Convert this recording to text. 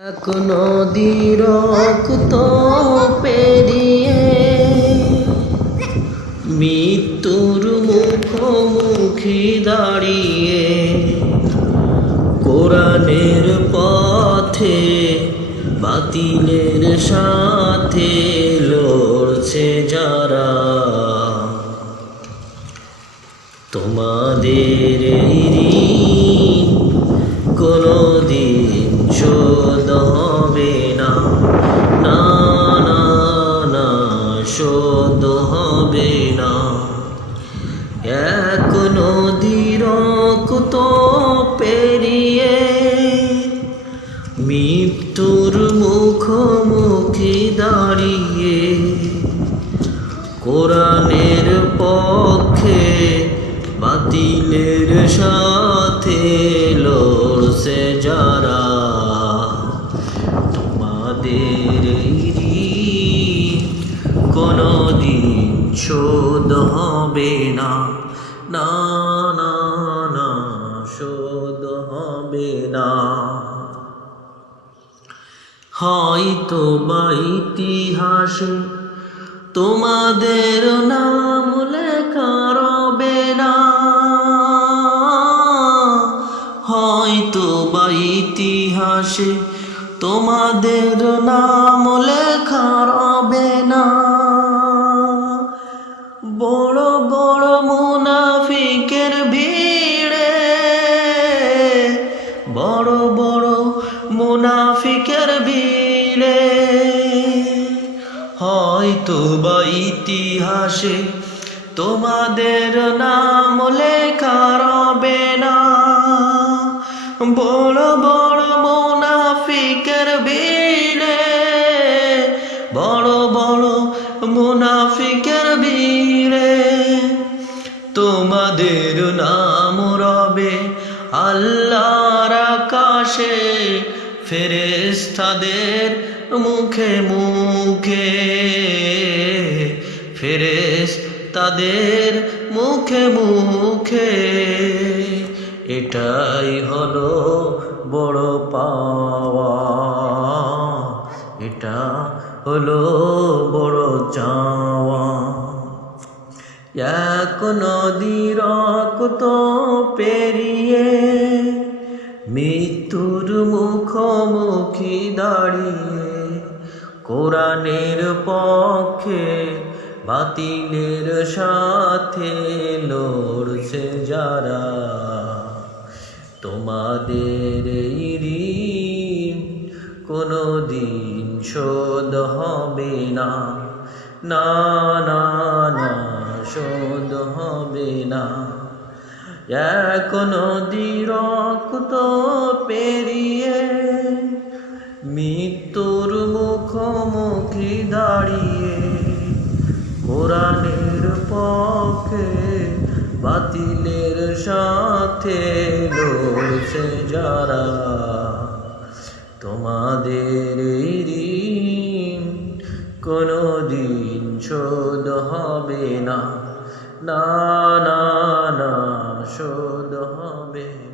এক নদীর রক্ত পেরিয়ে মৃত্যুর মুখোমুখি দাঁড়িয়ে কোরআনের পথে বাতিলের সাথে লড়ছে যারা, তোমাদের এই ঋণ কোনদিন শোধ হবে না, না না না শোধ হবে না। এক নদীর রক্ত পেরিয়ে মৃত্যুর মুখোমুখি দাঁড়িয়ে কোরআনের পক্ষে বাতিলের সাথে লড়ছে যারা, তোমাদের ঋণ কোনদিন শোধ হবে না, না না না শোধ হবে না। হয়তো বা ইতিহাসে তোমাদের নাম লেখা রবে না, হয়তো বা ইতিহাসে তোমাদের নাম লেখা রবে না। বড় বড় মুনাফিকের ভিড়ে, বড় বড় মুনাফিকের ভিড়ে হয়তো বা ইতিহাসে তোমাদের নাম লেখা রবে না। বড় বড় মুনাফিকের ভিড়ে, বড় বড় মুনাফিকের ভিড়ে তোমাদের নাম রবে আল্লাহর আকাশে, ফেরেশতাদের মুখে মুখে, ফেরেশতাদের মুখে মুখে। এটাই হলো বড় পাওয়া, এটা হলো বড় চাওয়া। এক নদীর রক্ত পেরিয়ে মৃত্যুর মুখোমুখি দাঁড়িয়ে কোরআনের পক্ষে বাতিলের সাথে লড়ছে যারা, তোমাদের এই ঋণ কোনদিন শোধ হবে না, না না না শোধ হবে না। এক নদীর রক্ত পেরিয়ে মৃত্যুর মুখোমুখি দাঁড়িয়ে কোরআনের পক্ষে বাতিলের সাথে লড়ছে যারা, তোমাদের এই ঋণ কোনদিন শোধ হবে না, না না না শোধ হবে না।